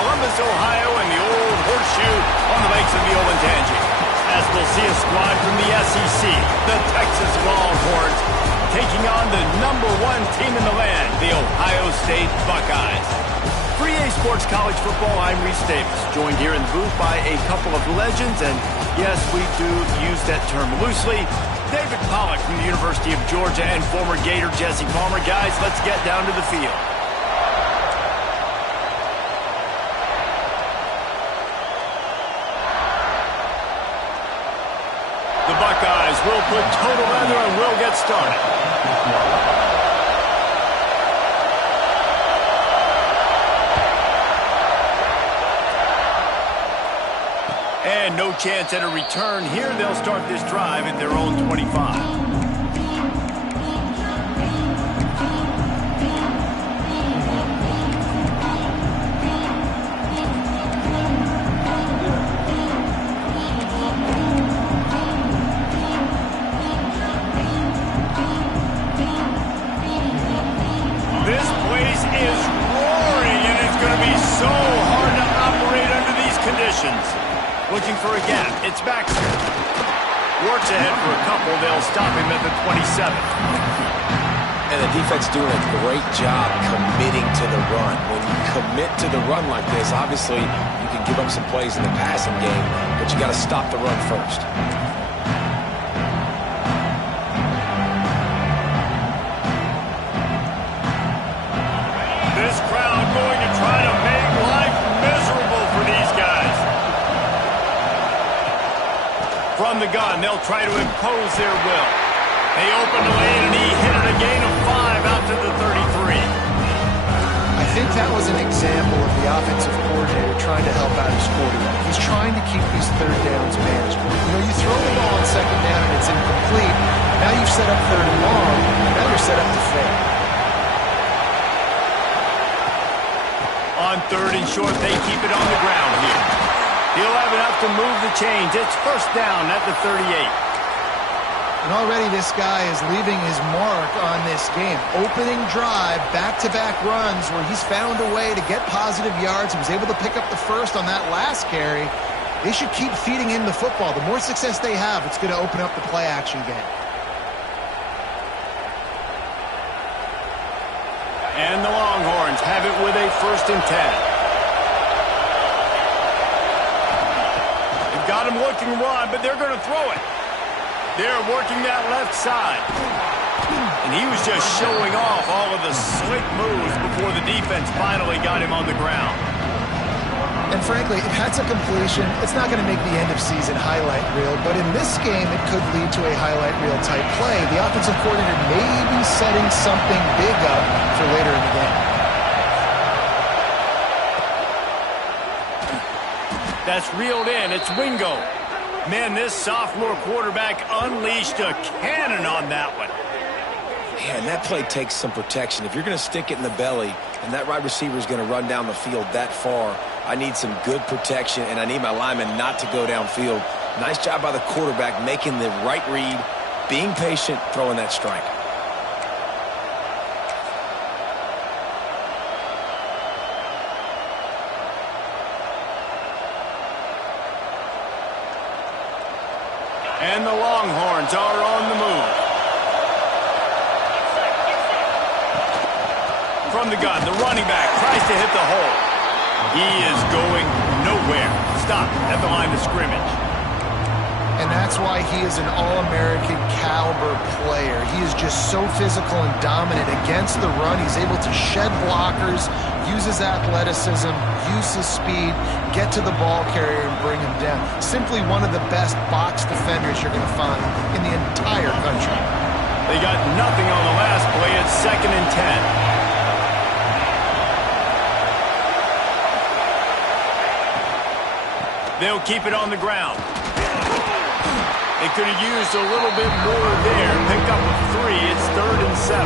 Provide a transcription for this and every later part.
Columbus, Ohio, and the old horseshoe on the banks of the Olentangy. As we'll see a squad from the SEC, the Texas Longhorns, taking on the #1 team in the land, the Ohio State Buckeyes. For EA Sports College Football, I'm Reese Davis, joined here in the booth by a couple of legends, and yes, we do use that term loosely. David Pollack from the University of Georgia and former Gator Jesse Palmer. Guys, let's get down to the field. The Buckeyes will put total leather and will get started. And no chance at a return here. They'll start this drive at their own 25. This place is roaring, and it's going to be so hard to operate under these conditions. Looking for a gap. It's Baxter. Works ahead for a couple. They'll stop him at the 27. And the defense doing a great job committing to the run. When you commit to the run like this, obviously you can give up some plays in the passing game, but you got to stop the run first. This crowd going to try to make life miserable for these guys. From the gun, they'll try to impose their will. They open the lane, and he hit it a gain of 5 out to the 33. I think that was an example of the offensive coordinator trying to help out his quarterback. He's trying to keep these third downs manageable. You know, you throw the ball on second down and it's incomplete. Now you've set up third and long. Now you're set up to fail. On third and short, they keep it on the ground here. He'll have enough to move the chains. It's first down at the 38. And already this guy is leaving his mark on this game. Opening drive, back-to-back runs where he's found a way to get positive yards. He was able to pick up the first on that last carry. They should keep feeding him the football. The more success they have, it's going to open up the play-action game. And the Longhorns have it with a first and 10. Got him looking run, but they're going to throw it. They're working that left side. And he was just showing off all of the slick moves before the defense finally got him on the ground. And frankly, if that's a completion, it's not going to make the end of season highlight reel, but in this game, it could lead to a highlight reel type play. The offensive coordinator may be setting something big up for later in the game. That's reeled in. It's Wingo. Man, this sophomore quarterback unleashed a cannon on that one. Man, that play takes some protection. If you're going to stick it in the belly and that right receiver is going to run down the field that far, I need some good protection, and I need my lineman not to go downfield. Nice job by the quarterback making the right read, being patient, throwing that strike. And the Longhorns are on the move. From the gun, the running back tries to hit the hole. He is going nowhere. Stop at the line of scrimmage. And that's why he is an All-American caliber player. He is just so physical and dominant against the run. He's able to shed blockers, use his athleticism, use his speed, get to the ball carrier and bring him down. Simply one of the best box defenders you're going to find in the entire country. They got nothing on the last play. It's 2nd and 10. They'll keep it on the ground. They could have used a little bit more there. Pick up a 3. It's 3rd and 7.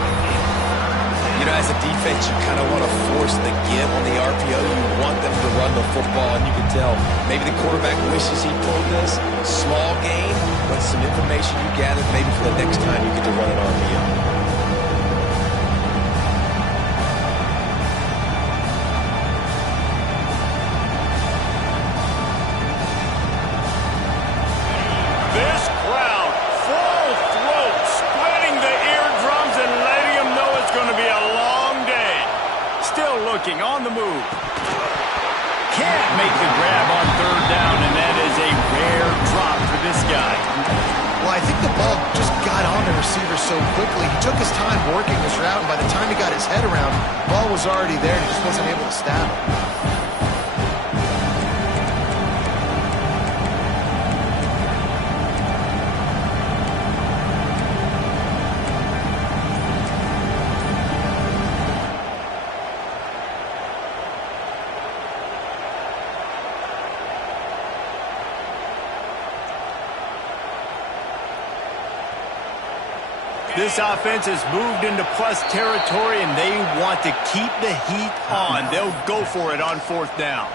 You know, as a defense, you kind of want to force the give on the RPO. You want them to run the football, and you can tell maybe the quarterback wishes he pulled this. Small gain, but some information you gathered maybe for the next time you get to run an RPO. looking, on the move. Can't make the grab on third down, and that is a rare drop for this guy. Well, I think the ball just got on the receiver so quickly. He took his time working his route, and by the time he got his head around, the ball was already there, and he just wasn't able to stab it. This offense has moved into plus territory, and they want to keep the heat on. They'll go for it on fourth down.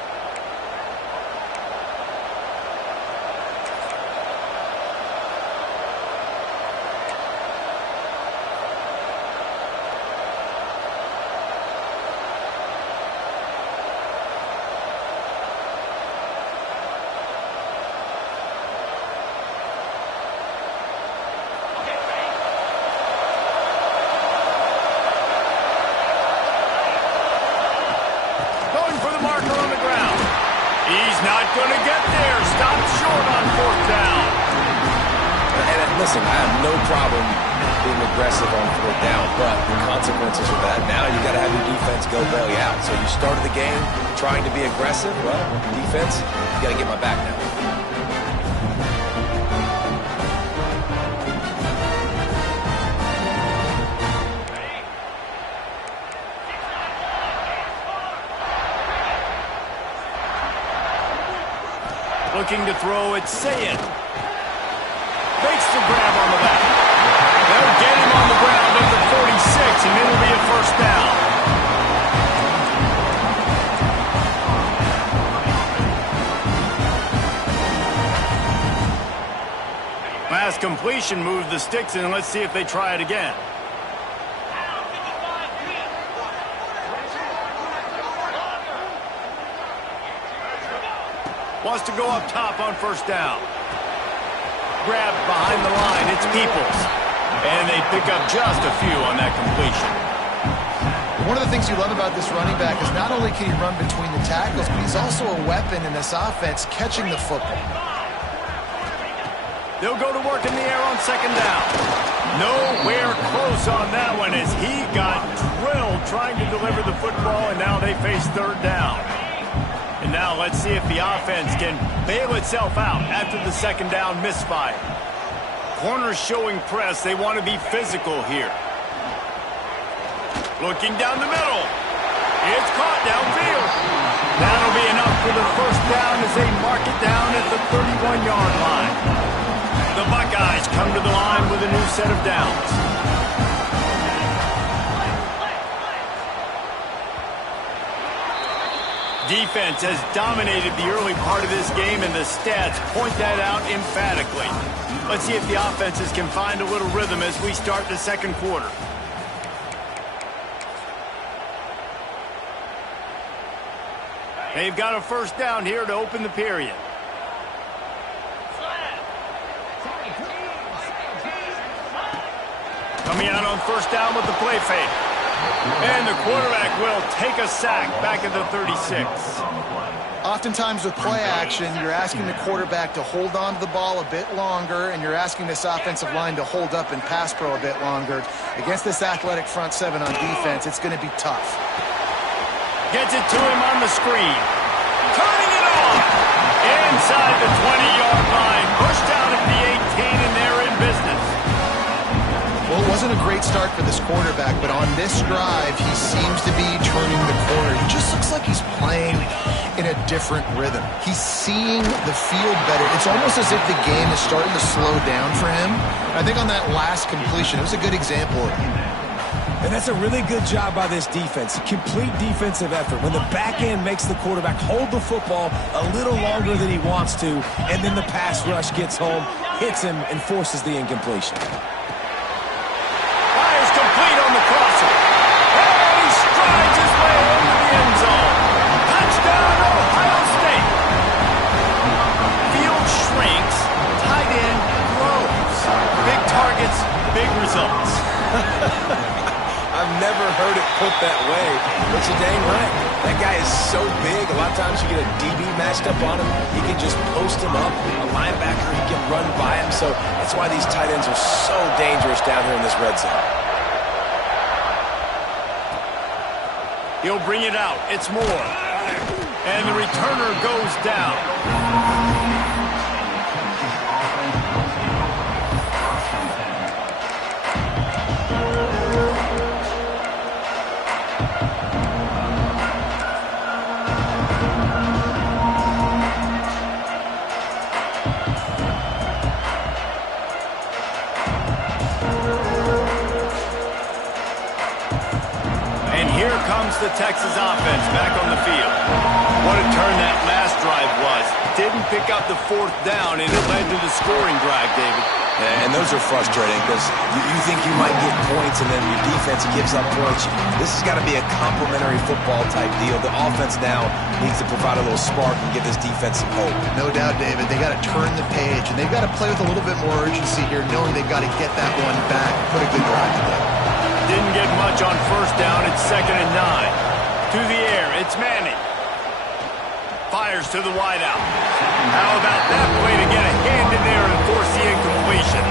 Going to get there. Stop short on fourth down. And listen, I have no problem being aggressive on fourth down, but the consequences of that, now you got to have your defense go belly out. So you started the game trying to be aggressive. Well, defense, you got to get my back now. Looking to throw it, SZN. Makes the grab on the left. They'll get him on the ground at the 46, and it'll be a first down. Last completion moved the sticks in. Let's see if they try it again. Wants to go up top on first down. Grabbed behind the line. It's Peoples. And they pick up just a few on that completion. One of the things you love about this running back is not only can he run between the tackles, but he's also a weapon in this offense catching the football. They'll go to work in the air on second down. Nowhere close on that one as he got drilled trying to deliver the football, and now they face third down. And now let's see if the offense can bail itself out after the second down misfire. Corners showing press. They want to be physical here. Looking down the middle. It's caught downfield. That'll be enough for the first down as they mark it down at the 31-yard line. The Buckeyes come to the line with a new set of downs. Defense has dominated the early part of this game, and the stats point that out emphatically. Let's see if the offenses can find a little rhythm as we start the second quarter. They've got a first down here to open the period. Coming out on first down with the play fake. And the quarterback will take a sack back at the 36. Oftentimes with play action, you're asking the quarterback to hold on to the ball a bit longer, and you're asking this offensive line to hold up and pass pro a bit longer. Against this athletic front seven on defense, it's going to be tough. Gets it to him on the screen. Turning it on. Inside the 20-yard line. Pushed down at the 18, and they're in business. Well, it wasn't a great start for this quarterback, but on this drive, he seems to be turning the corner. He just looks like he's playing in a different rhythm. He's seeing the field better. It's almost as if the game is starting to slow down for him. I think on that last completion, it was a good example of it. And that's a really good job by this defense. Complete defensive effort. When the back end makes the quarterback hold the football a little longer than he wants to, and then the pass rush gets home, hits him, and forces the incompletion. Fires complete on the crosser. And he strides his way into the end zone. Touchdown, Ohio State. Field shrinks. Tight end grows. Big targets, big results. I've never heard it put that way, but you're dang right. That guy is so big. A lot of times you get a DB matched up on him. He can just post him up. A linebacker, he can run by him. So that's why these tight ends are so dangerous down here in this red zone. He'll bring it out. It's Moore. And the returner goes down. The Texas offense back on the field. What a turn that last drive was. Didn't pick up the fourth down, and it led to the scoring drive, David. Yeah, and those are frustrating because you think you might get points, and then your defense gives up points. This has got to be a complementary football type deal. The offense now needs to provide a little spark and give this defense some hope. No doubt, David. They got to turn the page, and they've got to play with a little bit more urgency here, knowing they've got to get that one back and put a good drive together. Didn't get much on first down. It's 2nd and 9. To the air, it's Manning. Fires to the wideout. How about that play to get a hand in there and force the incompletion?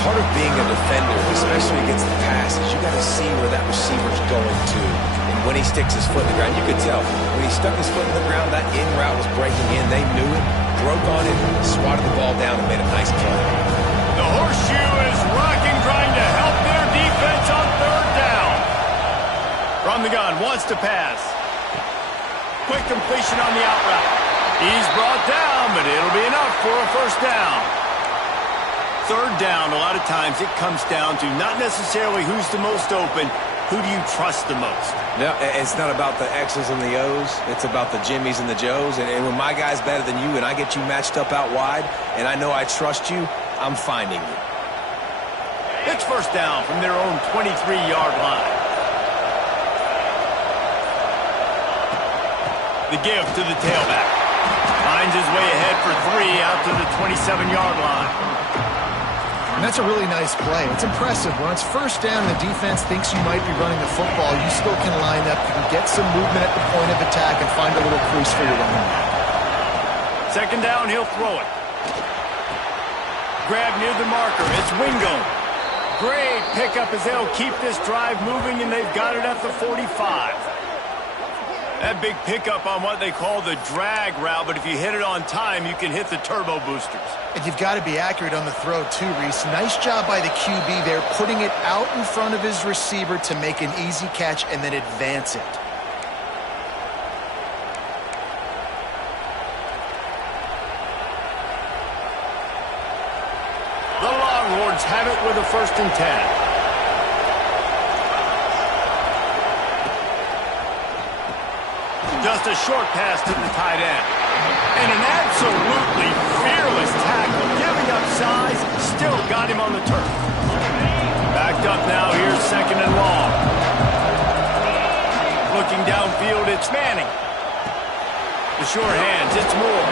Part of being a defender, especially against the pass, is you got to see where that receiver's going to. And when he sticks his foot in the ground, you could tell. When he stuck his foot in the ground, that in route was breaking in. They knew it, broke on it, swatted the ball down, and made a nice play. The horseshoe is rocking, trying to help their defense on 3rd down. From the gun, wants to pass. Quick completion on the out route. He's brought down, but it'll be enough for a first down. 3rd down, a lot of times it comes down to not necessarily who's the most open, who do you trust the most? No, it's not about the X's and the O's. It's about the Jimmies and the Joes. And when my guy's better than you and I get you matched up out wide and I know I trust you, I'm finding you. It's first down from their own 23-yard line. The give to the tailback. Finds his way ahead for 3 out to the 27-yard line. And that's a really nice play. It's impressive. When it's first down and the defense thinks you might be running the football, you still can line up. You can get some movement at the point of attack and find a little crease for your running back. 2nd down, he'll throw it. Grab near the marker. It's Wingo. Great pickup as they'll keep this drive moving, and they've got it at the 45. That big pickup on what they call the drag route, but if you hit it on time, you can hit the turbo boosters. And you've got to be accurate on the throw, too, Reese. Nice job by the QB there, putting it out in front of his receiver to make an easy catch and then advance it. The Longhorns have it with a 1st and 10. Just a short pass to the tight end. And an absolutely fearless tackle, giving up size, still got him on the turf. Backed up now, here's 2nd and long. Looking downfield, it's Manning. The short hands, it's Moore.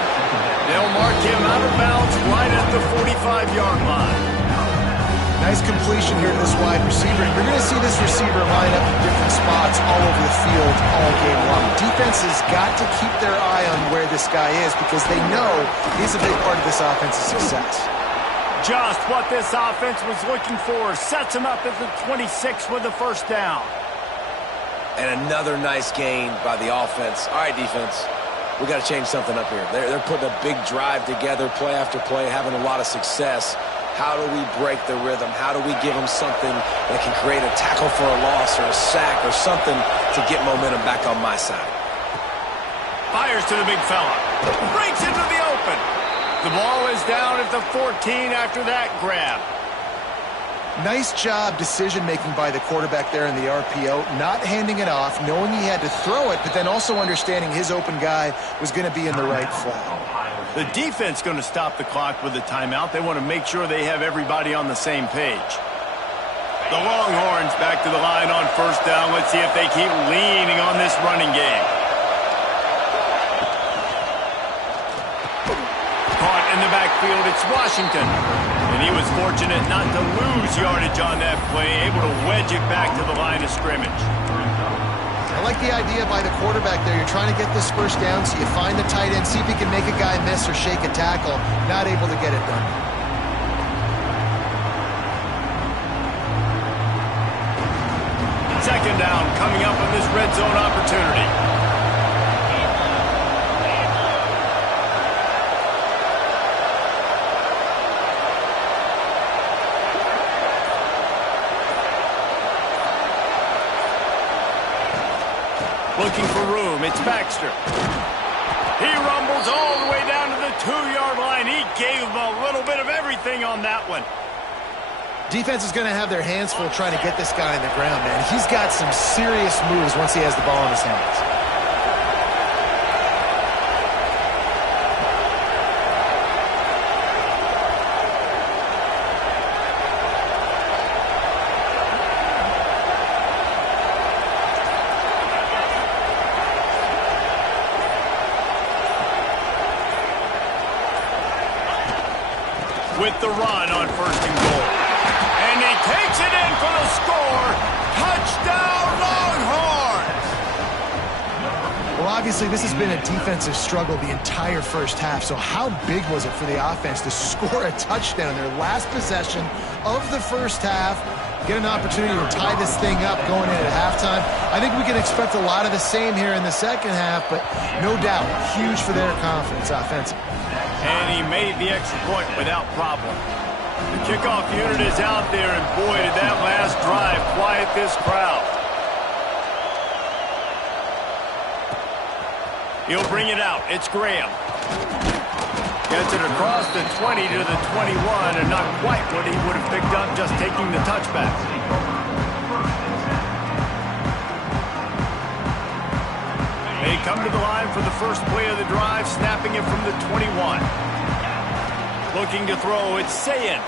They'll mark him out of bounds right at the 45-yard line. Nice completion here to this wide receiver. And you're going to see this receiver line up in different spots all over the field all game long. Defense has got to keep their eye on where this guy is because they know he's a big part of this offense's success. Just what this offense was looking for. Sets him up at the 26 with the 1st down. And another nice gain by the offense. All right, defense. We got to change something up here. They're putting a big drive together, play after play, having a lot of success. How do we break the rhythm? How do we give them something that can create a tackle for a loss or a sack or something to get momentum back on my side? Fires to the big fella. Breaks into the open. The ball is down at the 14 after that grab. Nice job decision-making by the quarterback there in the RPO, not handing it off, knowing he had to throw it, but then also understanding his open guy was going to be in the right flat. The defense going to stop the clock with a timeout. They want to make sure they have everybody on the same page. The Longhorns back to the line on 1st down. Let's see if they keep leaning on this running game. Caught in the backfield, it's Washington. And he was fortunate not to lose yardage on that play, able to wedge it back to the line of scrimmage. I like the idea by the quarterback there. You're trying to get this first down, so you find the tight end, see if he can make a guy miss or shake a tackle. Not able to get it done. Second down coming up on this red zone opportunity. Looking for room, it's Baxter. He rumbles all the way down to the 2-yard line. He gave him a little bit of everything on that one. Defense is going to have their hands full trying to get this guy on the ground, man. He's got some serious moves once he has the ball in his hands. With the run on 1st and goal. And he takes it in for the score. Touchdown, Longhorns! Well, obviously, this has been a defensive struggle the entire first half, so how big was it for the offense to score a touchdown, their last possession of the first half, get an opportunity to tie this thing up going in at halftime? I think we can expect a lot of the same here in the second half, but no doubt, huge for their confidence offensively. And he made the extra point without problem. The kickoff unit is out there, and boy, did that last drive quiet this crowd. He'll bring it out. It's Graham. Gets it across the 20 to the 21, and not quite what he would have picked up just taking the touchback. They come to the line for the first play of the drive, snapping it from the 21. Looking to throw, it's SZN.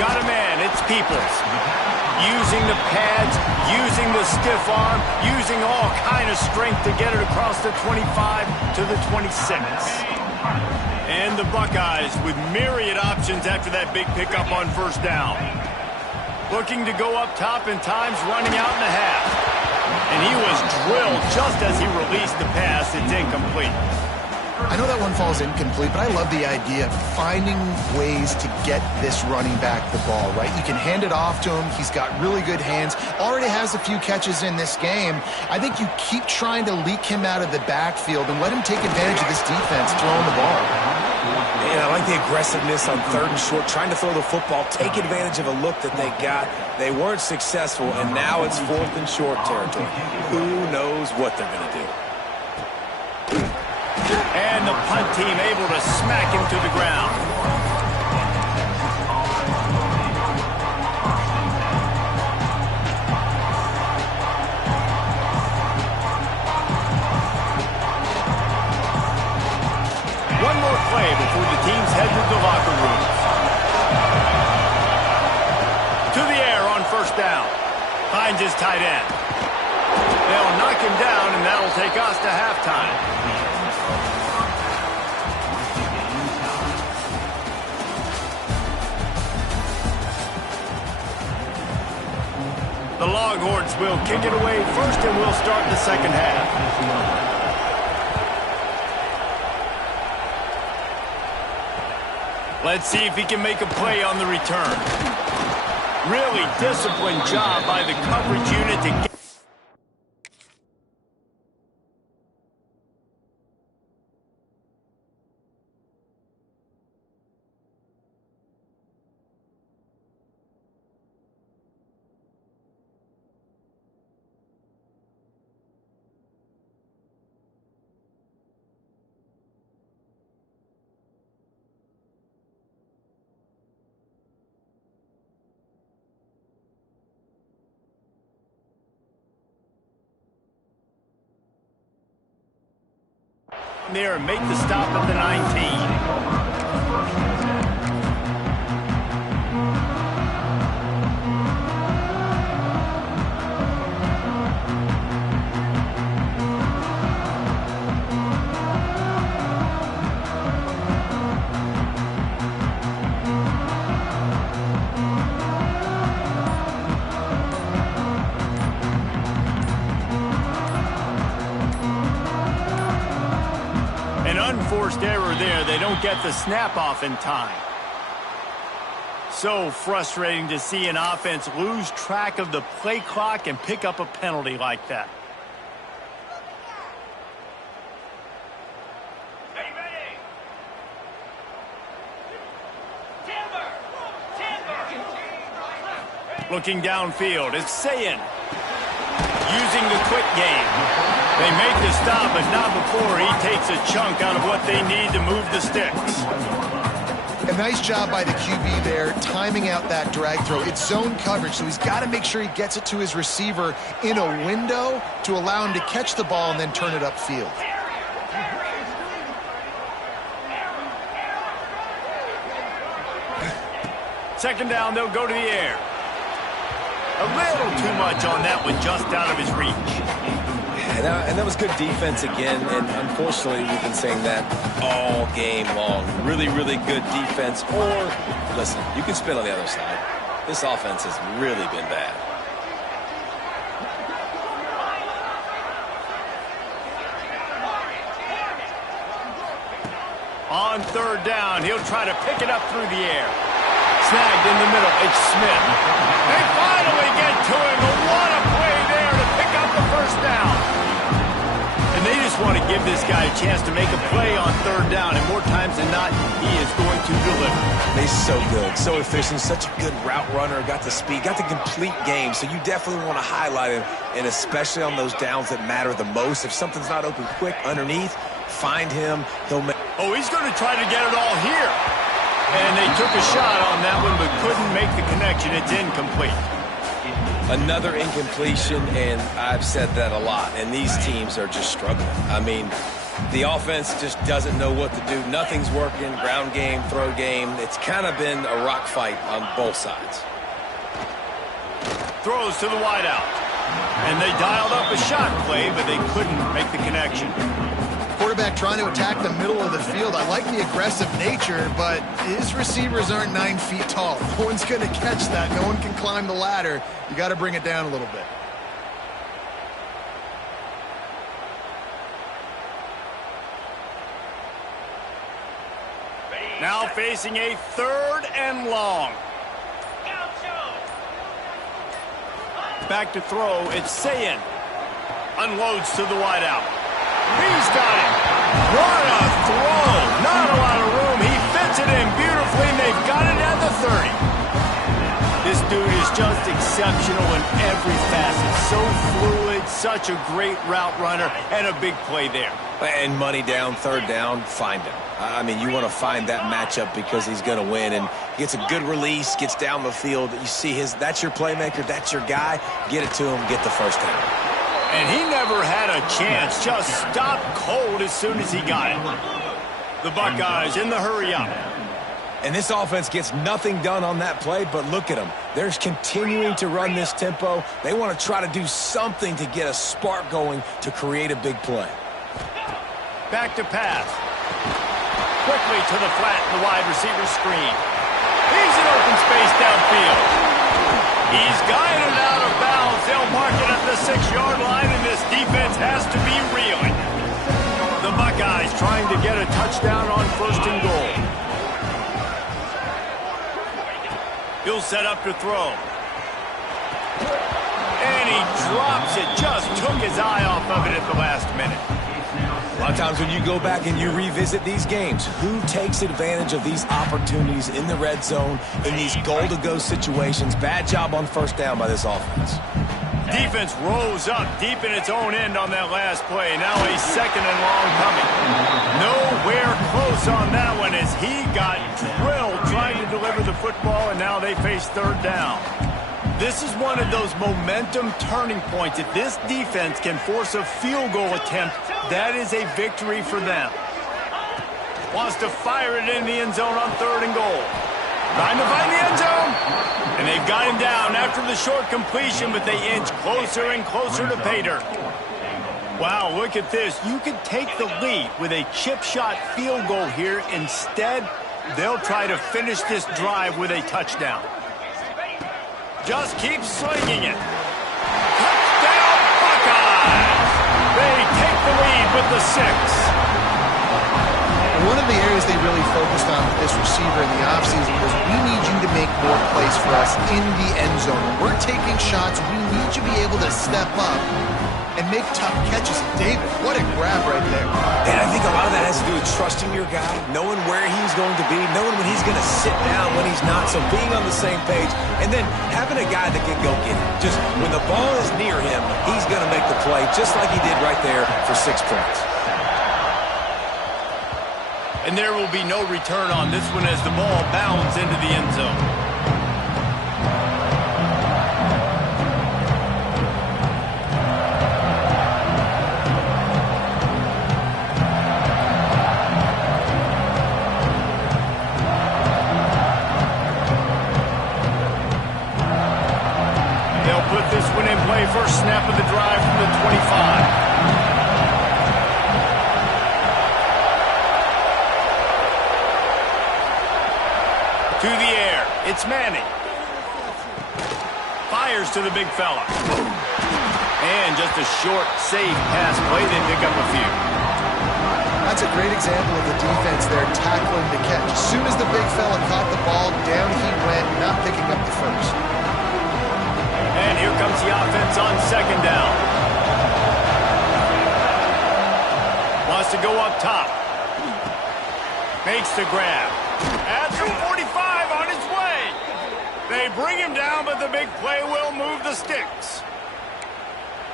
Got a man, it's Peoples. Using the pads, using the stiff arm, using all kind of strength to get it across the 25 to the 26. And the Buckeyes with myriad options after that big pickup on 1st down. Looking to go up top and times running out in the half. And he was drilled just as he released the pass. It's incomplete. I know that one falls incomplete, but I love the idea of finding ways to get this running back the ball, right? You can hand it off to him. He's got really good hands. Already has a few catches in this game. I think you keep trying to leak him out of the backfield and let him take advantage of this defense throwing the ball. And I like the aggressiveness on 3rd and short, trying to throw the football, take advantage of a look that they got. They weren't successful, and now it's 4th and short territory. Who knows what they're going to do? And the punt team able to smack him to the ground. One more play before the teams head to the locker rooms. To the air on 1st down. Finds his tight end. They'll knock him down, and that'll take us to halftime. The Longhorns will kick it away first, and we'll start the second half. Let's see if he can make a play on the return. Really disciplined job by the coverage unit to get. There and make the stop at the 19. first error there. They don't get the snap off in time. So frustrating to see an offense lose track of the play clock and pick up a penalty like that. Looking downfield, it's SZN. Using the quick game. They make the stop, but not before he takes a chunk out of what they need to move the sticks. A nice job by the QB there, timing out that drag throw. It's zone coverage, so he's got to make sure he gets it to his receiver in a window to allow him to catch the ball and then turn it upfield. Second down, they'll go to the air. A little too much on that one, just out of his reach. And that was good defense again, and unfortunately we've been saying that all game long. Really, really good defense. Or, listen, you can spin on the other side. This offense has really been bad. On third down, he'll try to pick it up through the air. Snagged in the middle, it's Smith. They finally get to him. What a play there to pick up the first down. And they just want to give this guy a chance to make a play on third down, and more times than not, he is going to deliver. He's so good, so efficient, such a good route runner, got the speed, got the complete game, so you definitely want to highlight him, and especially on those downs that matter the most. If something's not open quick underneath, find him. He'll make... Oh, he's going to try to get it all here. And they took a shot on that one, but couldn't make the connection. It's incomplete. Another incompletion, and I've said that a lot, and these teams are just struggling. I mean, the offense just doesn't know what to do. Nothing's working, ground game, throw game. It's kind of been a rock fight on both sides. Throws to the wideout. And they dialed up a shot play, but they couldn't make the connection. Quarterback trying to attack the middle of the field. I like the aggressive nature, but his receivers aren't 9 feet tall. No one's going to catch that. No one can climb the ladder. You got to bring it down a little bit. Now facing a third and long. Back to throw, it's SZN. Unloads to the wideout. He's got it. What a throw. Not a lot of room. He fits it in beautifully, and they've got it at the 30. This dude is just exceptional in every facet. So fluid, such a great route runner, and a big play there. And money down, third down, find him. I mean, you want to find that matchup because he's going to win, and gets a good release, gets down the field. You see that's your playmaker, that's your guy. Get it to him, get the first down. And he never had a chance, just stopped cold as soon as he got it. The Buckeyes in the hurry up. And this offense gets nothing done on that play, but look at them. They're continuing to run this tempo. They want to try to do something to get a spark going to create a big play. Back to pass. Quickly to the flat in the wide receiver screen. He's in open space downfield. He's guided out of bounds. They'll mark it at the 6-yard line, and this defense has to be reeling. The Buckeyes trying to get a touchdown on first and goal. He'll set up to throw. And he drops it. Just took his eye off of it at the last minute. A lot of times when you go back and you revisit these games, who takes advantage of these opportunities in the red zone, in these goal-to-go situations? Bad job on first down by this offense. Defense rose up deep in its own end on that last play. Now a second and long coming. Nowhere close on that one as he got drilled trying to deliver the football, and now they face third down. This is one of those momentum turning points. If this defense can force a field goal attempt, that is a victory for them. Wants to fire it in the end zone on third and goal. Trying to find the end zone. And they've got him down after the short completion, but they inch closer and closer to pay dirt. Wow, look at this. You could take the lead with a chip shot field goal here. Instead, they'll try to finish this drive with a touchdown. Just keep slinging it. Touchdown, Buckeyes! They take the lead with the 6. one of the areas they really focused on with this receiver in the offseason was, we need you to make more plays for us in the end zone. When we're taking shots, we need you to be able to step up and make tough catches. David, what a grab right there. And I think a lot of that has to do with trusting your guy, knowing where he's going to be, knowing when he's going to sit down, when he's not, so being on the same page, and then having a guy that can go get it. Just when the ball is near him, he's going to make the play, just like he did right there for 6 points. And there will be no return on this one as the ball bounds into the end zone. They'll put this one in play, first snap of the drive from the 25. To the air, it's Manning. Fires to the big fella. And just a short, safe pass play, they pick up a few. That's a great example of the defense there, tackling the catch. As soon as the big fella caught the ball, down he went, not picking up the first. And here comes the offense on second down. Wants to go up top. Makes the grab. At the 45 on his way. They bring him down, but the big play will move the sticks.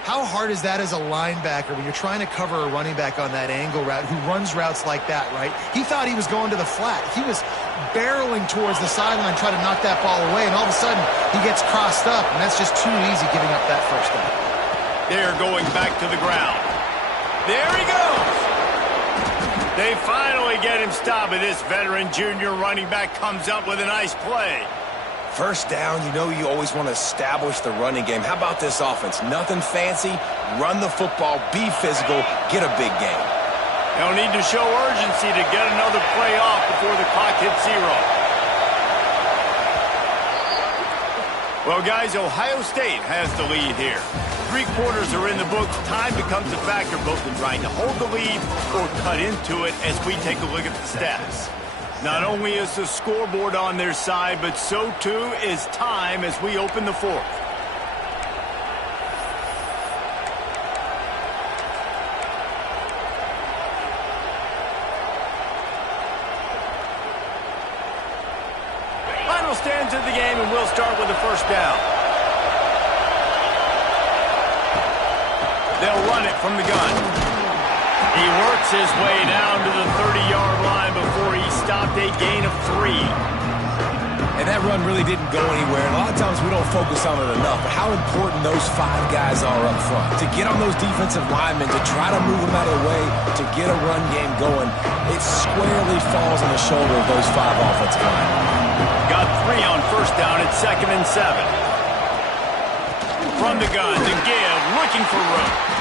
How hard is that as a linebacker when you're trying to cover a running back on that angle route who runs routes like that, right? He thought he was going to the flat. He was barreling towards the sideline trying to knock that ball away, and all of a sudden he gets crossed up, and that's just too easy giving up that first down. They're going back to the ground. There he goes. They finally get him stopped, but this veteran junior running back comes up with a nice play. First down, you know you always want to establish the running game. How about this offense? Nothing fancy. Run the football, be physical, get a big game. They'll need to show urgency to get another play off before the clock hits 0. Well, guys, Ohio State has the lead here. 3 quarters are in the books. Time becomes a factor both in trying to hold the lead or cut into it as we take a look at the stats. Not only is the scoreboard on their side, but so too is time as we open the 4th. Final stands of the game, and we'll start with the first down. They'll run it from the gun. He works his way down to the 30-yard line before he stopped, a gain of 3. And that run really didn't go anywhere. And a lot of times we don't focus on it enough, but how important those 5 guys are up front. To get on those defensive linemen, to try to move them out of the way, to get a run game going, it squarely falls on the shoulder of those 5 offensive linemen. Got 3 on first down at 2nd and 7. From the gun to give, looking for room.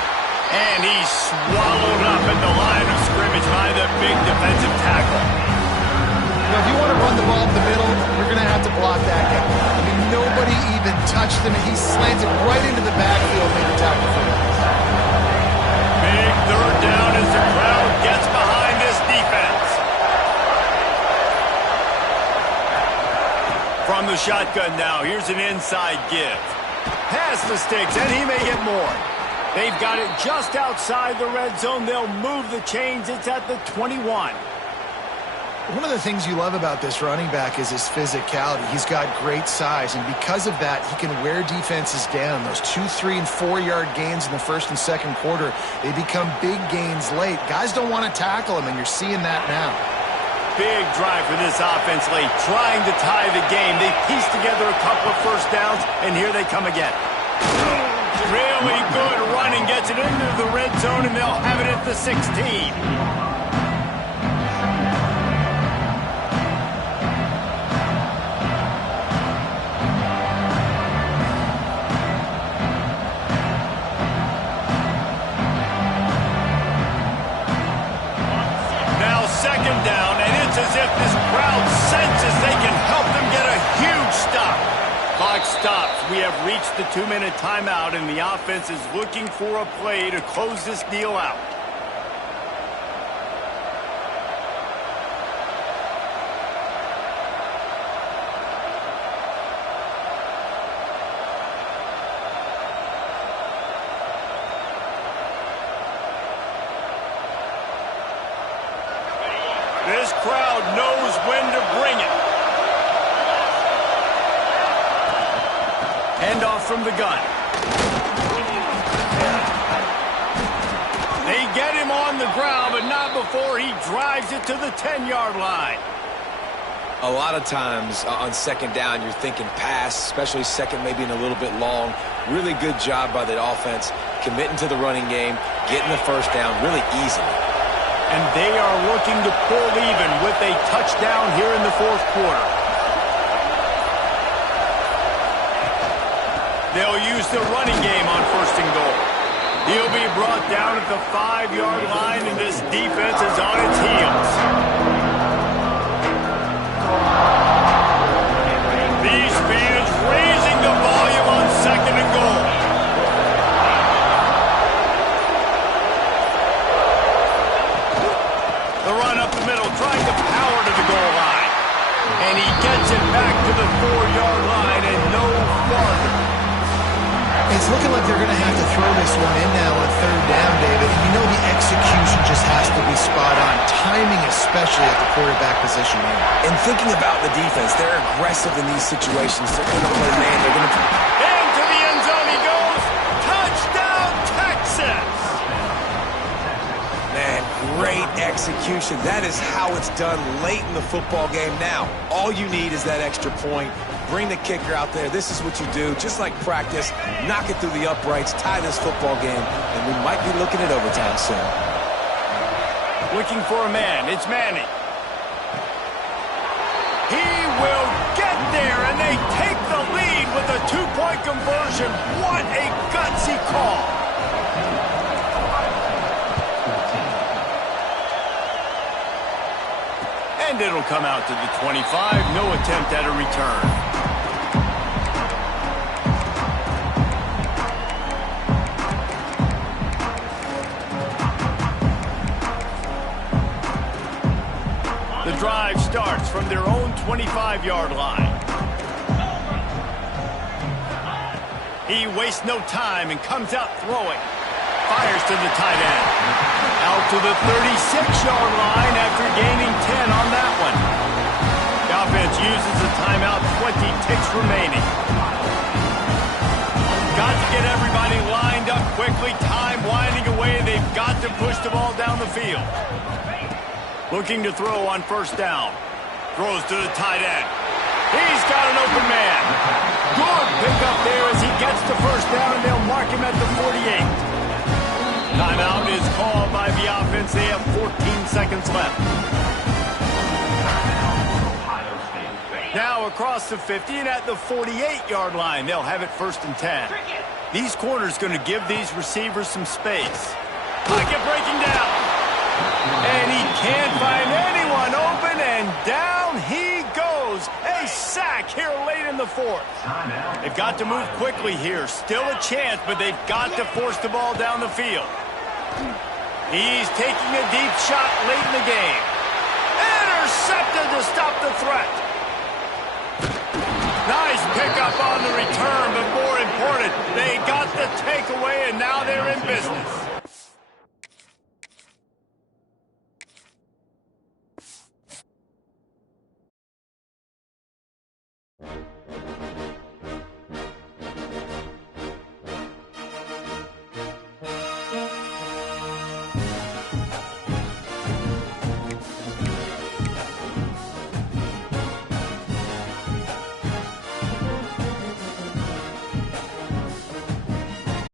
And he's swallowed up at the line of scrimmage by the big defensive tackle. You know, if you want to run the ball up the middle, you're going to have to block that guy. I mean, nobody even touched him, and he slanted right into the backfield, made the tackle for him. Big third down as the crowd gets behind this defense. From the shotgun now, here's an inside give. Past the sticks, and he may get more. They've got it just outside the red zone. They'll move the chains. It's at the 21. One of the things you love about this running back is his physicality. He's got great size, and because of that, he can wear defenses down. Those 2, 3, and 4-yard gains in the first and second quarter, they become big gains late. Guys don't want to tackle him, and you're seeing that now. Big drive for this offense late, trying to tie the game. They piece together a couple of first downs, and here they come again. Really good running, gets it into the red zone, and they'll have it at the 16. Now 2nd down, and it's as if this crowd senses they can help them get a huge stop. Clock stops. We have reached the 2-minute timeout, and the offense is looking for a play to close this deal out. This crowd knows when to bring it. Handoff from the gun. They get him on the ground, but not before he drives it to the 10-yard line. A lot of times on second down, you're thinking pass, especially second maybe in a little bit long. Really good job by the offense, committing to the running game, getting the first down really easy. And they are looking to pull even with a touchdown here in the fourth quarter. They'll use the running game on first and goal. He'll be brought down at the 5-yard line, and this defense is on its heels. These fans raising the volume on second and goal. The run up the middle, trying to power to the goal line. And he gets it back to the 4-yard line and no farther. It's looking like they're going to have to throw this one in now on third down, David. And you know the execution just has to be spot on. Timing especially at the quarterback position here. And thinking about the defense, they're aggressive in these situations. They're going to play man. They're going to... Into the end zone he goes. Touchdown, Texas! Man, great execution. That is how it's done late in the football game now. All you need is that extra point. Bring the kicker out there. This is what you do. Just like practice, knock it through the uprights, tie this football game, and we might be looking at overtime soon. Looking for a man. It's Manning. He will get there, and they take the lead with a 2-point conversion. What a gutsy call. And it'll come out to the 25. No attempt at a return. The drive starts from their own 25-yard line. He wastes no time and comes out throwing. Fires to the tight end. Out to the 36-yard line after gaining 10 on that one. The offense uses a timeout, 20 ticks remaining. Got to get everybody lined up quickly. Time winding away. They've got to push the ball down the field. Looking to throw on first down. Throws to the tight end. He's got an open man. Good pickup there as he gets the first down, and they'll mark him at the 48. Timeout is called by the offense. They have 14 seconds left. Now across the 50 and at the 48-yard line, they'll have it first and 10. These corners going to give these receivers some space. Pocket breaking down. And he can't find anyone open, and down he goes. A sack here late in the fourth. They've got to move quickly here. Still a chance, but they've got to force the ball down the field. He's taking a deep shot late in the game. Intercepted to stop the threat. Nice pickup on the return, but more important, they got the takeaway, and now they're in business.